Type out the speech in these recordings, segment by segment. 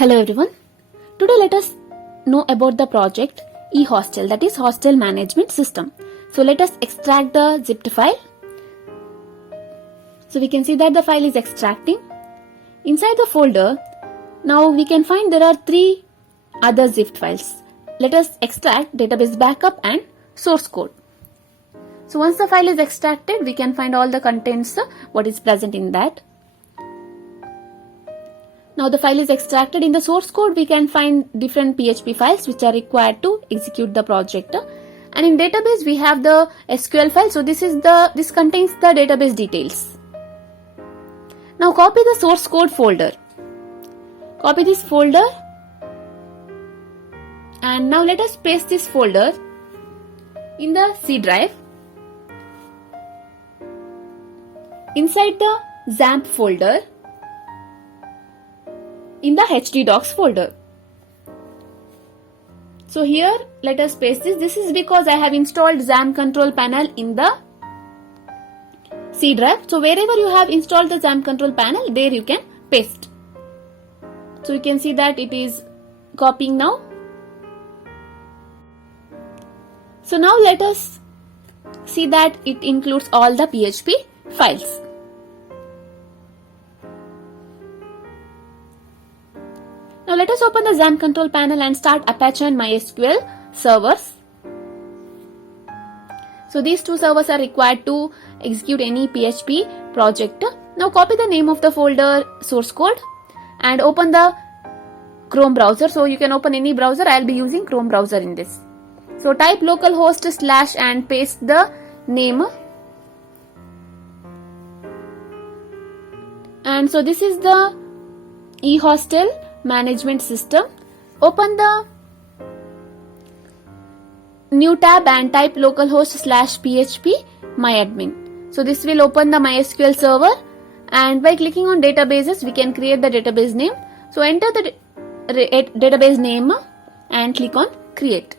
Hello everyone. Today let us know about the project eHostel, that is Hostel Management System. So let us extract the zipped file. So we can see that the file is extracting. Inside the folder, now we can find there are 3 other zipped files. Let us extract database backup and source code. So once the file is extracted, we can find all the contents, what is present in that. Now the file is extracted. In the source code, we can find different PHP files which are required to execute the project. And in database, we have the SQL file. So this contains the database details. Now copy the source code folder. Copy this folder. And now let us paste this folder in the C drive. Inside the XAMPP folder, in the htdocs folder. So here let us paste this. This is because I have installed XAMPP control panel in the C drive. So wherever you have installed the XAMPP control panel, there you can paste. So you can see that it is copying now. So now let us see that it includes all the PHP files. Now let us open the XAMPP control panel and start Apache and MySQL servers. So these 2 servers are required to execute any PHP project. Now copy the name of the folder source code and open the Chrome browser. So you can open any browser. I will be using Chrome browser in this. So type localhost / and paste the name. And so this is the eHostel management system. Open the new tab and type localhost / php myadmin. So this will open the MySQL server, and by clicking on databases we can create the database name. So enter the database name and click on create.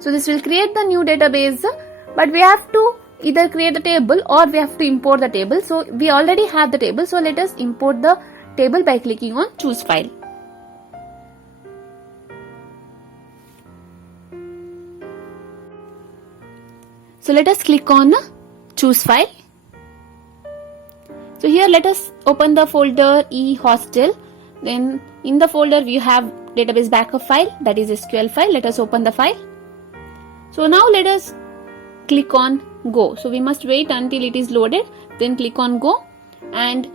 So this will create the new database, but we have to either create the table or we have to import the table. So we already have the table, so let us import the table by clicking on choose file. So let us click on choose file. So here let us open the folder eHostel. Then in the folder we have database backup file, that is SQL file. Let us open the file. So now let us click on go. So we must wait until it is loaded, then click on go and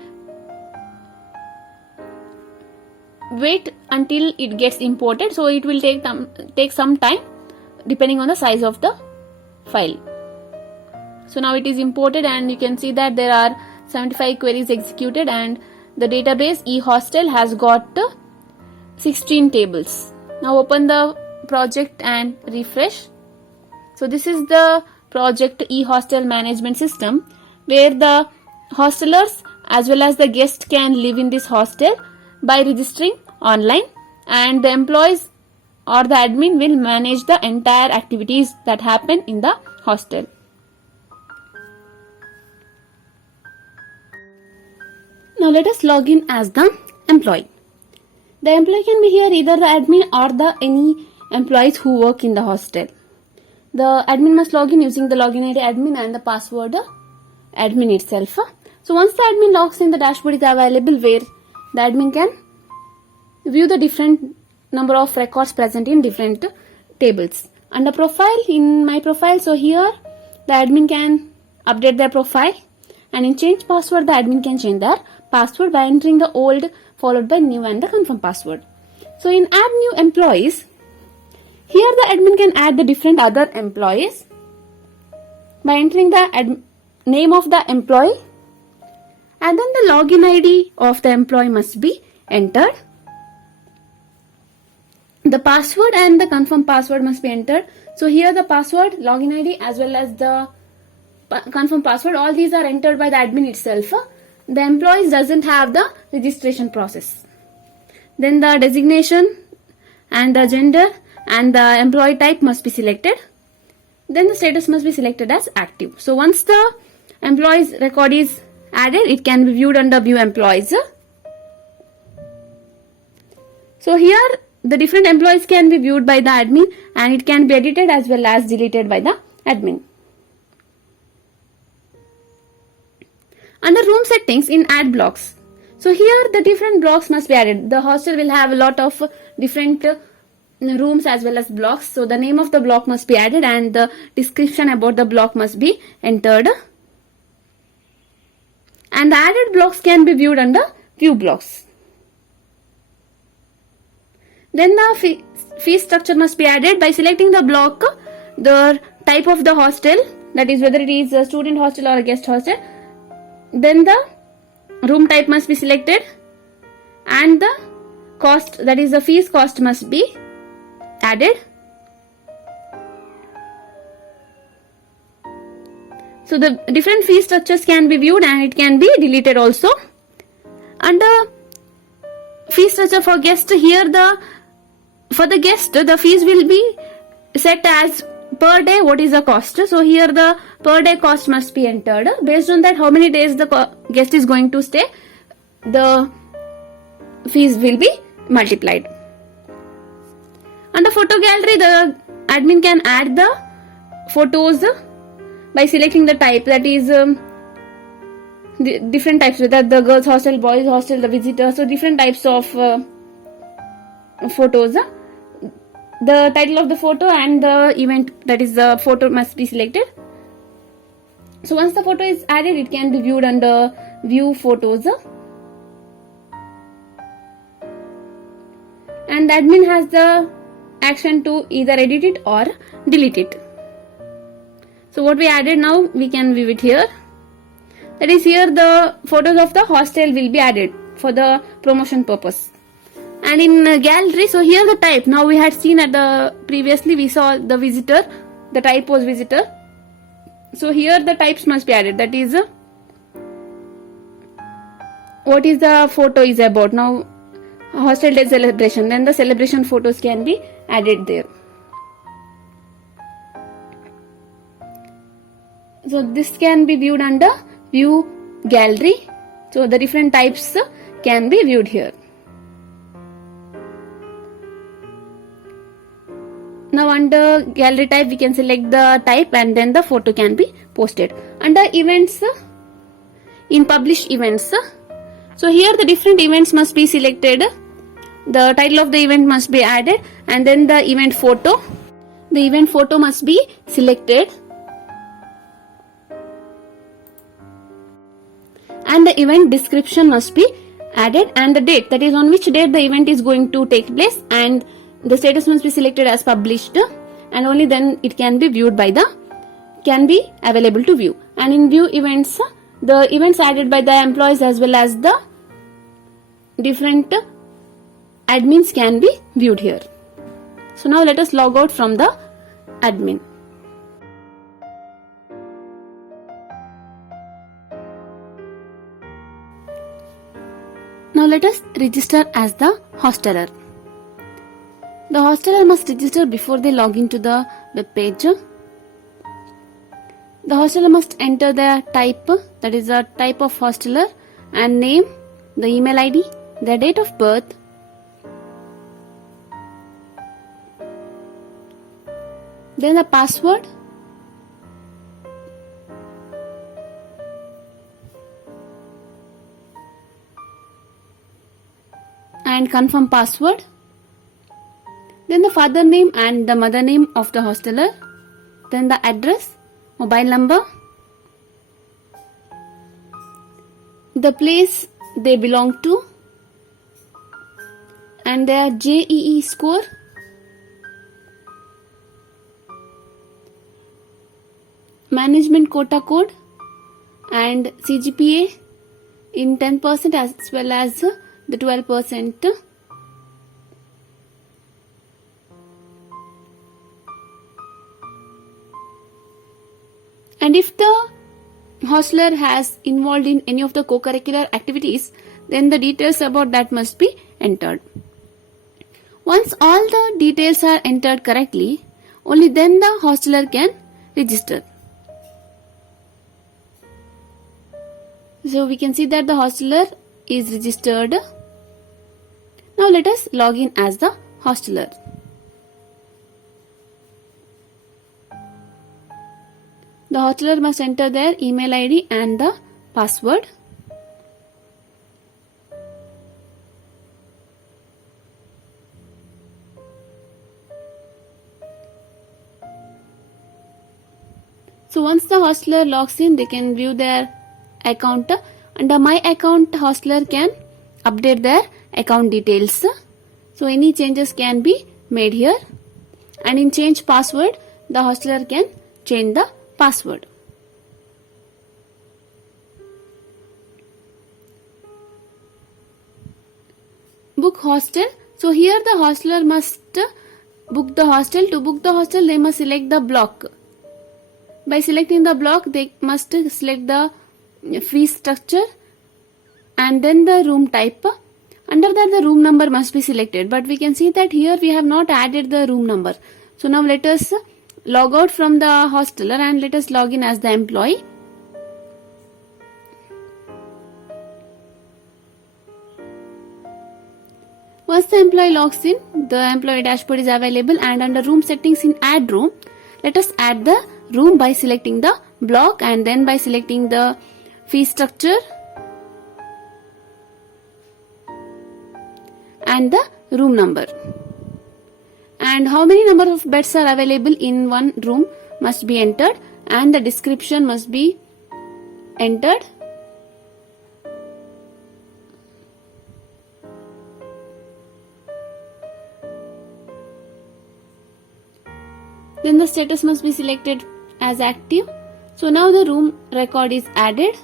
wait until it gets imported. So it will take some time depending on the size of the file. So now it is imported and you can see that there are 75 queries executed and the database eHostel has got 16 tables. Now open the project and refresh. So this is the project eHostel management system, where the hostelers as well as the guests can live in this hostel by registering online, and the employees or the admin will manage the entire activities that happen in the hostel. Now let us log in as the employee. The employee can be here either the admin or any employees who work in the hostel. The admin must log in using the login ID admin and the password admin itself. So once the admin logs in, the dashboard is available where the admin can view the different number of records present in different tables. Under profile, in my profile, so here the admin can update their profile, and in change password the admin can change their password by entering the old followed by new and the confirm password. So in add new employees, here the admin can add the different other employees by entering the name of the employee, and then the login ID of the employee must be entered. The password and the confirm password must be entered. So here the password, login ID as well as the confirm password, all these are entered by the admin itself. The employees doesn't have the registration process. Then the designation and the gender and the employee type must be selected. Then the status must be selected as active. So once the employees record is added, it can be viewed under view employees. So here the different employees can be viewed by the admin, and it can be edited as well as deleted by the admin. Under room settings in add blocks. So here the different blocks must be added. The hostel will have a lot of different rooms as well as blocks. So the name of the block must be added and the description about the block must be entered. And the added blocks can be viewed under view blocks. Then the fee structure must be added by selecting the block, the type of the hostel, that is whether it is a student hostel or a guest hostel. Then the room type must be selected and the cost, that is the fees cost, must be added. So the different fee structures can be viewed and it can be deleted also. Under fee structure for guest, here for the guest the fees will be set as per day what is the cost. So here the per day cost must be entered. Based on that, how many days the guest is going to stay, the fees will be multiplied. Under photo gallery, the admin can add the photos by selecting the type, that is the different types, whether the girls hostel, boys hostel, the visitor, so different types of photos. The title of the photo and the event, that is the photo, must be selected. So once the photo is added, it can be viewed under view photos. And the admin has the action to either edit it or delete it. So what we added now, we can view it here. That is, here the photos of the hostel will be added for the promotion purpose. And in gallery, so here the type, now we had seen at the previously we saw the visitor, the type was visitor. So here the types must be added, that is what is the photo is about. Now hostel day celebration, then the celebration photos can be added there. So this can be viewed under view gallery. So the different types can be viewed here. Now under gallery type, we can select the type and then the photo can be posted. Under events, in publish events, so here the different events must be selected. The title of the event must be added and then the event photo. The event photo must be selected. And the event description must be added and the date, that is on which date the event is going to take place, and the status must be selected as published, and only then it can be viewed by can be available to view. And in view events, the events added by the employees as well as the different admins can be viewed here. So now let us log out from the admin. Now let us register as the hosteler. The hosteler must register before they log into the web page. The hosteler must enter the type, that is the type of hosteler, and name, the email ID, their date of birth, then the password, and confirm password, then the father name and the mother name of the hosteler, then the address, mobile number, the place they belong to, and their JEE score, management quota code, and CGPA in 10% as well as the 12%. And if the hostler has involved in any of the co-curricular activities, then the details about that must be entered. Once all the details are entered correctly, only then the hosteler can register. So we can see that the hosteler is registered. Now let us log in as the hosteler. The hosteler must enter their email ID and the password. So once the hosteler logs in, they can view their account. Under My Account, hosteler can update their account details. So any changes can be made here. And in Change Password, the hosteler can change the password. Book hostel. So here the hosteler must book the hostel. To book the hostel, they must select the block. By selecting the block, they must select the fee structure and then the room type. Under that, the room number must be selected. But we can see that here we have not added the room number. So now let us log out from the hosteler and let us log in as the employee. Once the employee logs in, the employee dashboard is available, and under room settings in add room, let us add the room by selecting the block and then by selecting the fee structure and the room number. And how many number of beds are available in one room must be entered, and the description must be entered. Then the status must be selected as active. So now the room record is added.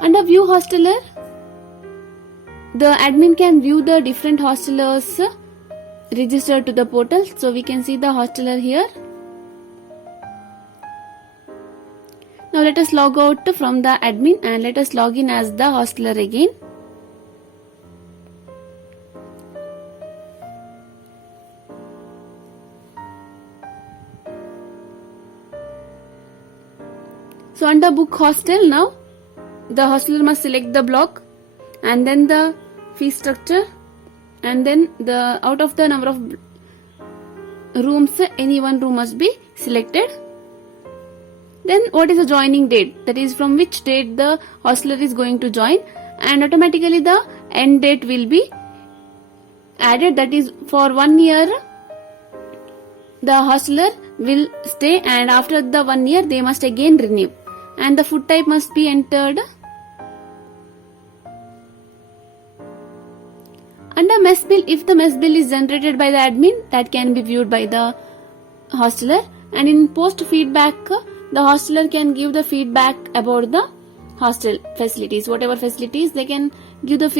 Under View Hosteler, the admin can view the different hostelers registered to the portal. So we can see the hosteler here. Now let us log out from the admin and let us log in as the hosteler again. So under Book Hostel, now the hosteler must select the block and then the fee structure and then the out of the number of rooms, any one room must be selected. Then what is the joining date? That is from which date the hosteler is going to join, and automatically the end date will be added. That is for 1 year the hosteler will stay, and after the 1 year they must again renew. And the food type must be entered. Under mess bill, if the mess bill is generated by the admin, that can be viewed by the hosteler. And in post feedback, the hosteler can give the feedback about the hostel facilities. Whatever facilities, they can give the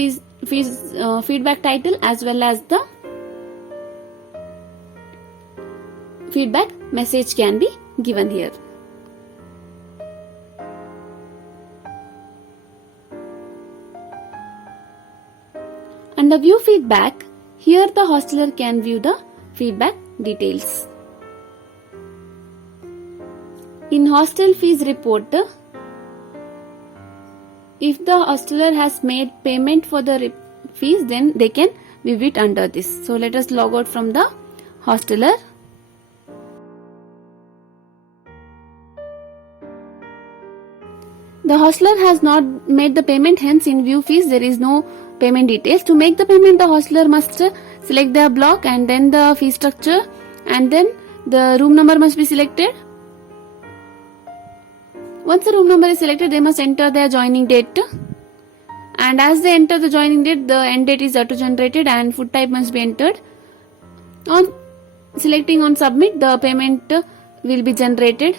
feedback title as well as the feedback message can be given here. Under View Feedback, here the hosteler can view the feedback details. In Hostel Fees Report, if the hosteler has made payment for the fees, then they can view it under this. So let us log out from the hosteler. The hosteler has not made the payment, hence in View Fees there is no payment details. To make the payment, the hosteler must select their block and then the fee structure and then the room number must be selected. Once the room number is selected, they must enter their joining date, and as they enter the joining date, the end date is auto generated and food type must be entered. On selecting on submit, the payment will be generated.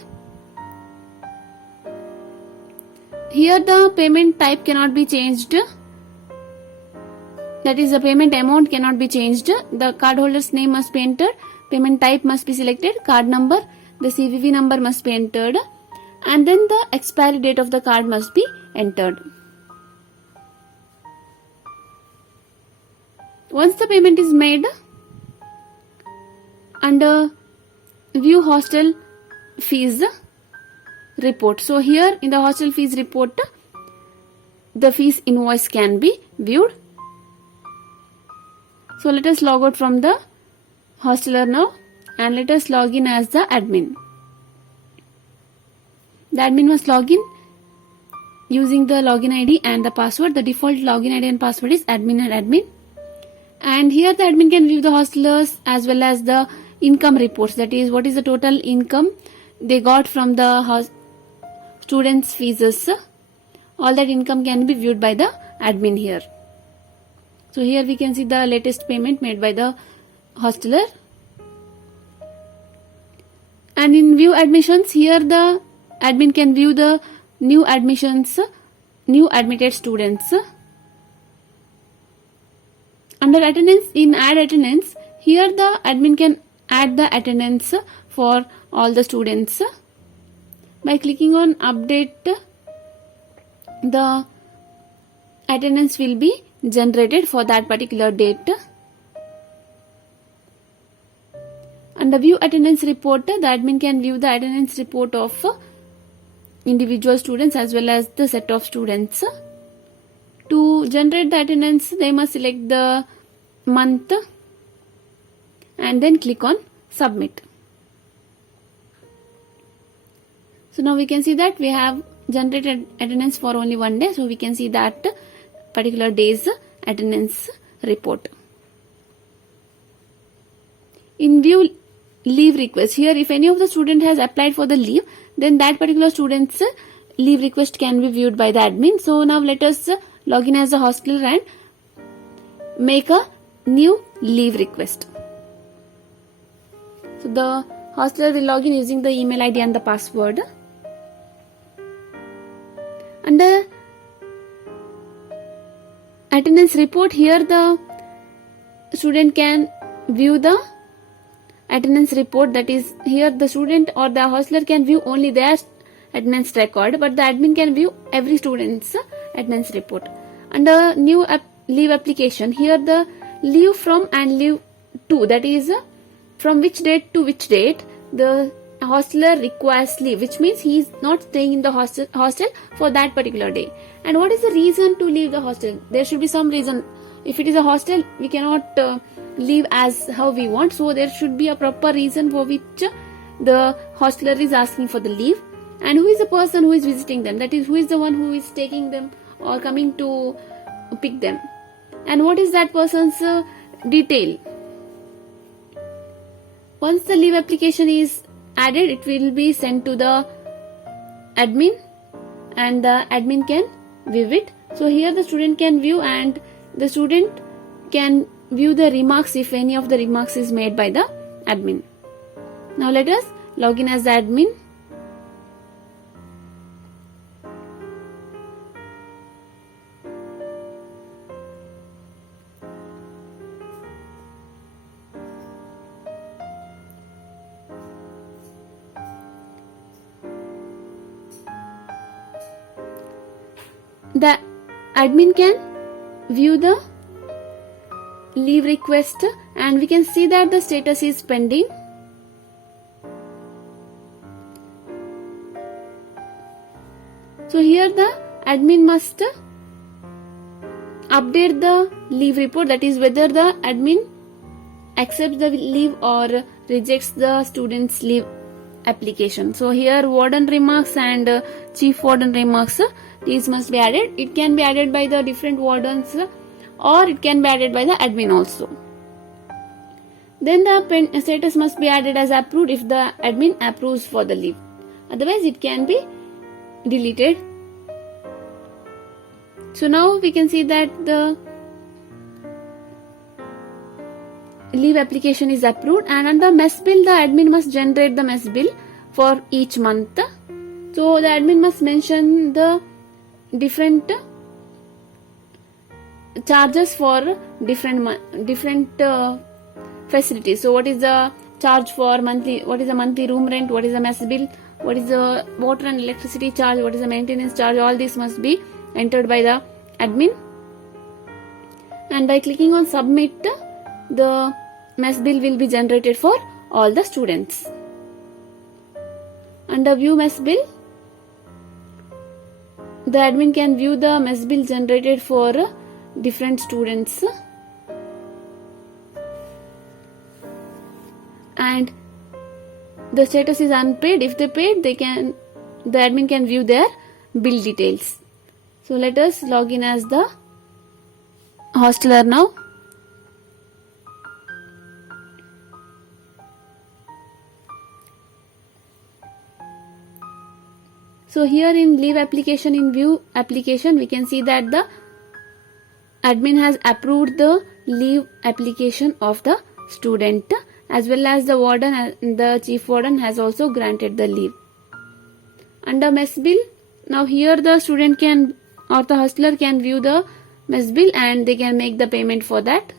Here the payment type cannot be changed, that is the payment amount cannot be changed. The cardholder's name must be entered, payment type must be selected, card number, the CVV number must be entered, and then the expiry date of the card must be entered. Once the payment is made, under View Hostel Fees Report. So here in the Hostel Fees Report, the fees invoice can be viewed. So let us log out from the hosteler now and let us log in as the admin. The admin must log in using the login ID and the password. The default login ID and password is admin and admin. And here the admin can view the hostelers as well as the income reports. That is, what is the total income they got from the students' fees. All that income can be viewed by the admin here. So here we can see the latest payment made by the hosteler. And in view admissions, here the admin can view the new admissions, new admitted students. Under attendance, in add attendance, here the admin can add the attendance for all the students. By clicking on update, the attendance will be generated for that particular date. Under view attendance report, the admin can view the attendance report of individual students as well as the set of students. To generate the attendance, they must select the month and then click on submit. So now we can see that we have generated attendance for only one day. So we can see that particular day's attendance report. In view leave request, here if any of the student has applied for the leave, then that particular student's leave request can be viewed by the admin. So now let us log in as a hosteler and make a new leave request. So the hosteler will log in using the email ID and the password. Under attendance report, here the student can view the attendance report. That is, here the student or the hosteler can view only their attendance record, but the admin can view every student's attendance report. Under new leave application, here the leave from and leave to, that is from which date to which date the hosteler requires leave, which means he is not staying in the hostel for that particular day. And what is the reason to leave the hostel? There should be some reason. If it is a hostel, we cannot leave as how we want, so there should be a proper reason for which the hosteler is asking for the leave. And who is the person who is visiting them, that is, who is the one who is taking them or coming to pick them, and what is that person's detail. Once the leave application is added, it will be sent to the admin and the admin can view it. So here the student can view and the student can view the remarks if any of the remarks is made by the admin. Now let us log in as the admin. The admin can view the leave request and we can see that the status is pending. So here the admin must update the leave report, that is whether the admin accepts the leave or rejects the student's leave application. So here warden remarks and chief warden remarks, these must be added. It can be added by the different wardens or it can be added by the admin also. Then the status must be added as approved if the admin approves for the leave. Otherwise it can be deleted. So now we can see that the leave application is approved, and under mess bill the admin must generate the mess bill for each month. So the admin must mention the different charges for different facilities. So what is the charge for monthly, what is the monthly room rent, what is the mess bill, what is the water and electricity charge, what is the maintenance charge, all this must be entered by the admin. And by clicking on submit, the mess bill will be generated for all the students. Under view mess bill, the admin can view the mess bill generated for different students. and the status is unpaid. If they paid, the admin can view their bill details. So let us log in as the hosteler now. So here in leave application, in view application, we can see that the admin has approved the leave application of the student, as well as the warden and the chief warden has also granted the leave. Under mess bill, now here the student can or the hostler can view the mess bill and they can make the payment for that.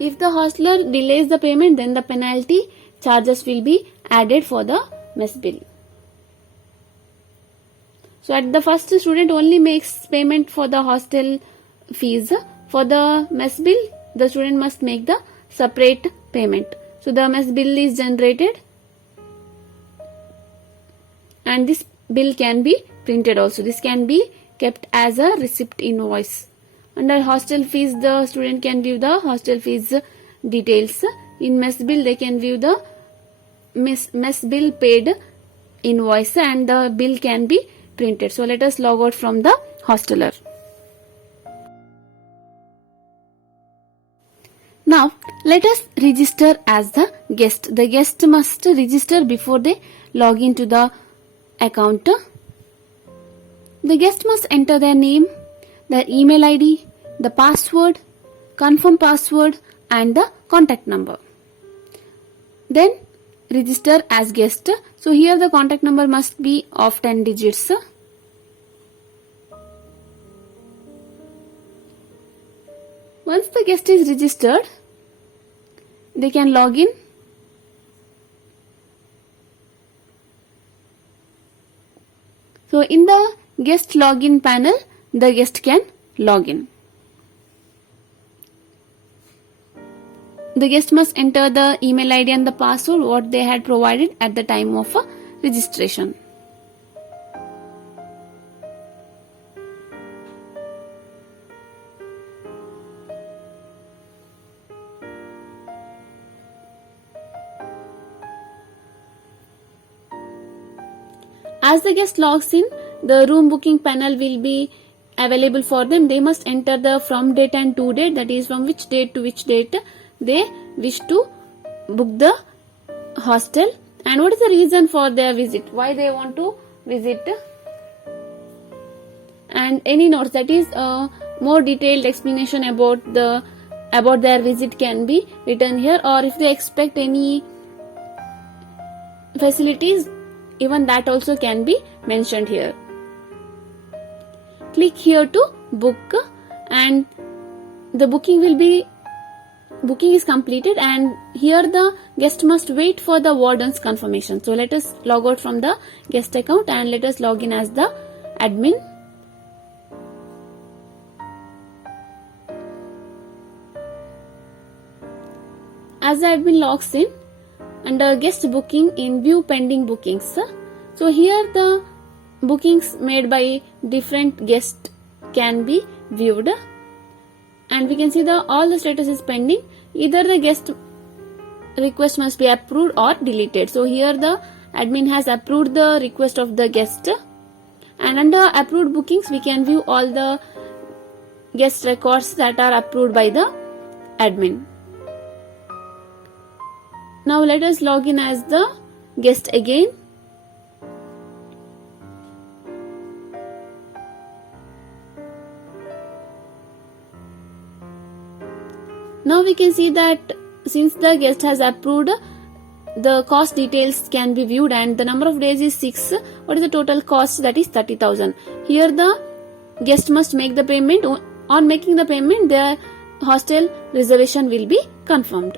If the hostler delays the payment, then the penalty charges will be added for the mess bill. So at the first, student only makes payment for the hostel fees. For the mess bill, the student must make the separate payment. So the mess bill is generated and this bill can be printed also. This can be kept as a receipt invoice. Under hostel fees, the student can view the hostel fees details. In mess bill, they can view the mess bill paid invoice and the bill can be printed. So let us log out from the hosteler. Now let us register as the guest. The guest must register before they log into the account. The guest must enter their name, their email ID, the password, confirm password and the contact number. Then register as guest. So here the contact number must be of 10 digits. Once the guest is registered, they can log in. So in the guest login panel, the guest can log in. The guest must enter the email ID and the password what they had provided at the time of registration. As the guest logs in, the room booking panel will be available for them. They must enter the from date and to date, that is from which date to which date they wish to book the hostel and what is the reason for their visit, why they want to visit, and any notes, that is more detailed explanation about their visit can be written here, or if they expect any facilities, even that also can be mentioned here. Click here to book and the booking is completed, and here the guest must wait for the warden's confirmation. So let us log out from the guest account and let us log in as the admin. As the admin logs in, under guest booking in view pending bookings, so here the bookings made by different guests can be viewed and we can see all the status is pending. Either the guest request must be approved or deleted. So here the admin has approved the request of the guest, and under approved bookings we can view all the guest records that are approved by the admin. Now let us log in as the guest again. Now we can see that since the guest has approved, the cost details can be viewed and the number of days is 6. What is the total cost? That is 30,000. Here the guest must make the payment. On making the payment, their hostel reservation will be confirmed.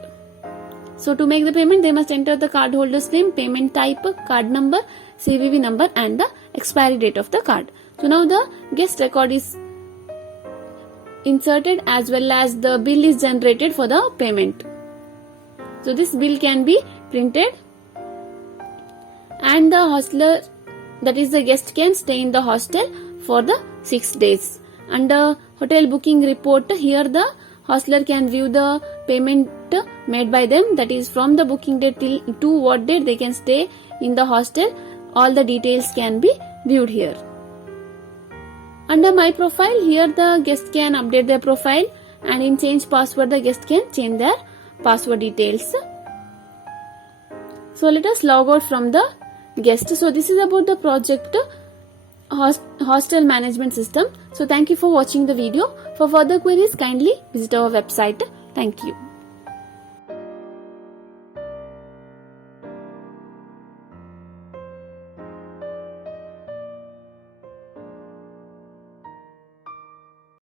So to make the payment, they must enter the cardholder's name, payment type, card number, CVV number and the expiry date of the card. So now the guest record is inserted as well as the bill is generated for the payment. So this bill can be printed and the hostler, that is the guest, can stay in the hostel for the 6 days. Under hotel booking report, here the hostler can view the payment made by them, that is from the booking date till to what date they can stay in the hostel. All the details can be viewed here. Under my profile, here the guest can update their profile, and in change password the guest can change their password details. So let us log out from the guest. So this is about the project hostel management system. So thank you for watching the video. For further queries, kindly visit our website. Thank you.